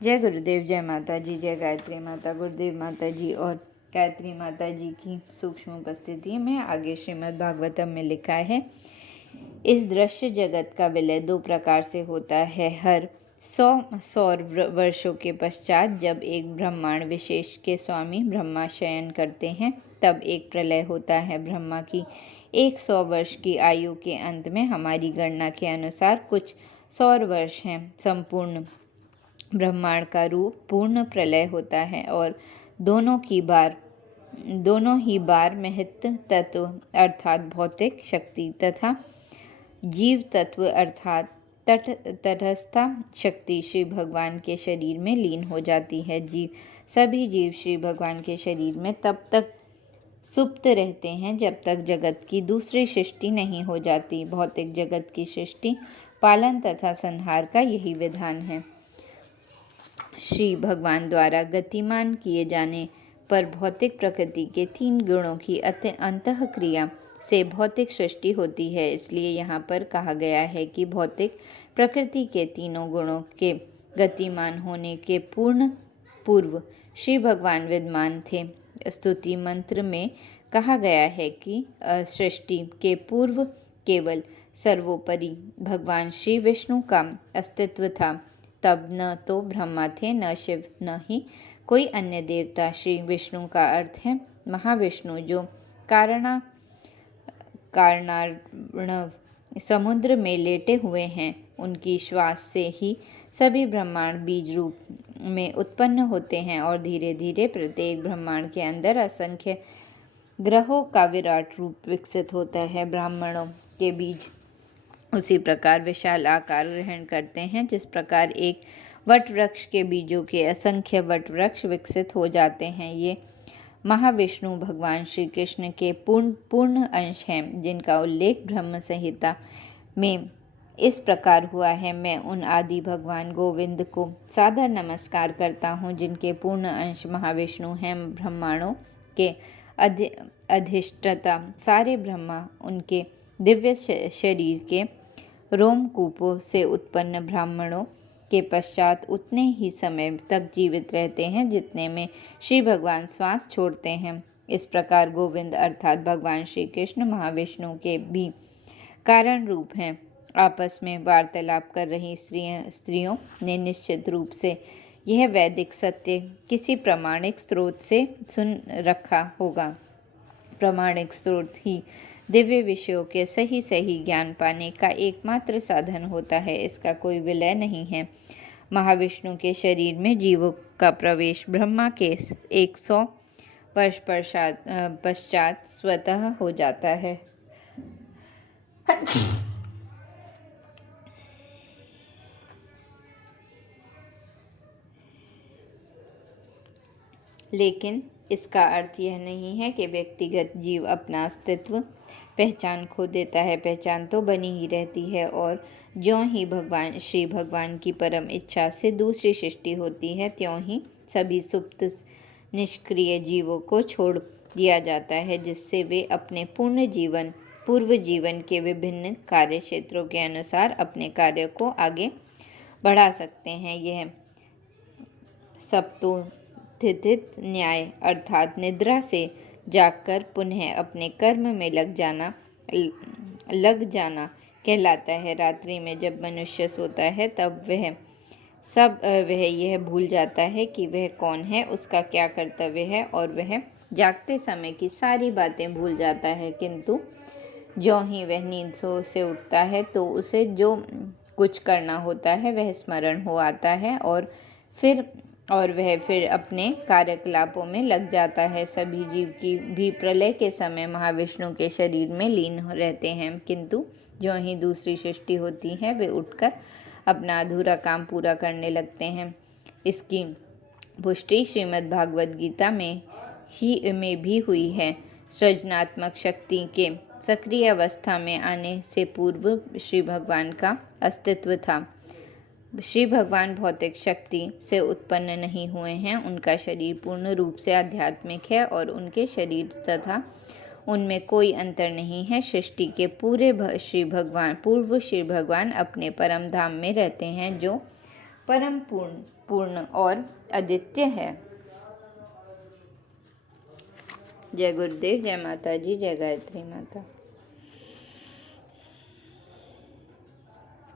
जय गुरुदेव, जय माता जी, जय गायत्री माता, गुरुदेव माता जी और गायत्री माता जी की सूक्ष्म उपस्थिति में आगे श्रीमद् भागवतम में लिखा है, इस दृश्य जगत का विलय दो प्रकार से होता है। हर 100 सौर वर्षों के पश्चात जब एक ब्रह्मांड विशेष के स्वामी ब्रह्मा शयन करते हैं, तब एक प्रलय होता है। ब्रह्मा की 100 वर्ष की आयु के अंत में हमारी गणना के अनुसार कुछ सौर वर्ष हैं। संपूर्ण ब्रह्मांड का रूप पूर्ण प्रलय होता है और दोनों ही बार महत्त तत्व अर्थात भौतिक शक्ति तथा जीव तत्व अर्थात तटस्था शक्ति श्री भगवान के शरीर में लीन हो जाती है। सभी जीव श्री भगवान के शरीर में तब तक सुप्त रहते हैं जब तक जगत की दूसरी सृष्टि नहीं हो जाती। भौतिक जगत की सृष्टि, पालन तथा संहार का यही विधान है। श्री भगवान द्वारा गतिमान किए जाने पर भौतिक प्रकृति के 3 गुणों की अंतःक्रिया से भौतिक सृष्टि होती है। इसलिए यहाँ पर कहा गया है कि भौतिक प्रकृति के तीनों गुणों के गतिमान होने के पूर्व श्री भगवान विद्यमान थे। स्तुति मंत्र में कहा गया है कि सृष्टि के पूर्व केवल सर्वोपरि भगवान श्री विष्णु का अस्तित्व था। तब न तो ब्रह्मा थे, न शिव, न ही कोई अन्य देवता। श्री विष्णु का अर्थ है महाविष्णु, जो कारणार्णव समुद्र में लेटे हुए हैं। उनकी श्वास से ही सभी ब्रह्मांड बीज रूप में उत्पन्न होते हैं और धीरे धीरे प्रत्येक ब्रह्मांड के अंदर असंख्य ग्रहों का विराट रूप विकसित होता है। ब्राह्मणों के बीज उसी प्रकार विशाल आकार ग्रहण करते हैं जिस प्रकार एक वट वृक्ष के बीजों के असंख्य वट वृक्ष विकसित हो जाते हैं। ये महाविष्णु भगवान श्री कृष्ण के पूर्ण अंश हैं, जिनका उल्लेख ब्रह्म संहिता में इस प्रकार हुआ है। मैं उन आदि भगवान गोविंद को सादर नमस्कार करता हूँ, जिनके पूर्ण अंश महाविष्णु हैं। ब्रह्मांडों के अधिष्ठाता सारे ब्रह्मा उनके दिव्य शरीर के रोमकूपों से उत्पन्न ब्राह्मणों के पश्चात उतने ही समय तक जीवित रहते हैं जितने में श्री भगवान श्वास छोड़ते हैं। इस प्रकार गोविंद अर्थात भगवान श्री कृष्ण महाविष्णु के भी कारण रूप हैं। आपस में वार्तालाप कर रही स्त्रियों ने निश्चित रूप से यह वैदिक सत्य किसी प्रामाणिक स्रोत से सुन रखा होगा। प्रामाणिक स्रोत ही दिव्य विषयों के सही ज्ञान पाने का एकमात्र साधन होता है। इसका कोई विलय नहीं है। महाविष्णु के शरीर में जीवों का प्रवेश ब्रह्मा के 100 वर्ष पश्चात स्वतः हो जाता है। लेकिन इसका अर्थ यह नहीं है कि व्यक्तिगत जीव अपना अस्तित्व पहचान खो देता है। पहचान तो बनी ही रहती है और ज्यों ही श्री भगवान की परम इच्छा से दूसरी सृष्टि होती है, त्यों ही सभी सुप्त निष्क्रिय जीवों को छोड़ दिया जाता है, जिससे वे अपने पूर्व जीवन के विभिन्न कार्य क्षेत्रों के अनुसार अपने कार्य को आगे बढ़ा सकते हैं। यह सप्तोत्थित न्याय अर्थात निद्रा से जागकर पुनः अपने कर्म में लग जाना कहलाता है। रात्रि में जब मनुष्य सोता है तब वह यह भूल जाता है कि वह कौन है, उसका क्या कर्तव्य है, और वह जागते समय की सारी बातें भूल जाता है। किंतु ज्यों ही वह नींद से उठता है तो उसे जो कुछ करना होता है वह स्मरण हो आता है और वह फिर अपने कार्यकलापों में लग जाता है। सभी जीव की भी प्रलय के समय महाविष्णु के शरीर में लीन रहते हैं, किंतु जो ही दूसरी सृष्टि होती है वे उठकर अपना अधूरा काम पूरा करने लगते हैं। इसकी पुष्टि श्रीमद् भागवत गीता में भी हुई है। सृजनात्मक शक्ति के सक्रिय अवस्था में आने से पूर्व श्री भगवान का अस्तित्व था। श्री भगवान भौतिक शक्ति से उत्पन्न नहीं हुए हैं। उनका शरीर पूर्ण रूप से आध्यात्मिक है और उनके शरीर तथा उनमें कोई अंतर नहीं है। सृष्टि के पूर्व श्री भगवान अपने परम धाम में रहते हैं, जो परम पूर्ण और अद्वितीय है। जय गुरुदेव, जय माता जी, जय गायत्री माता।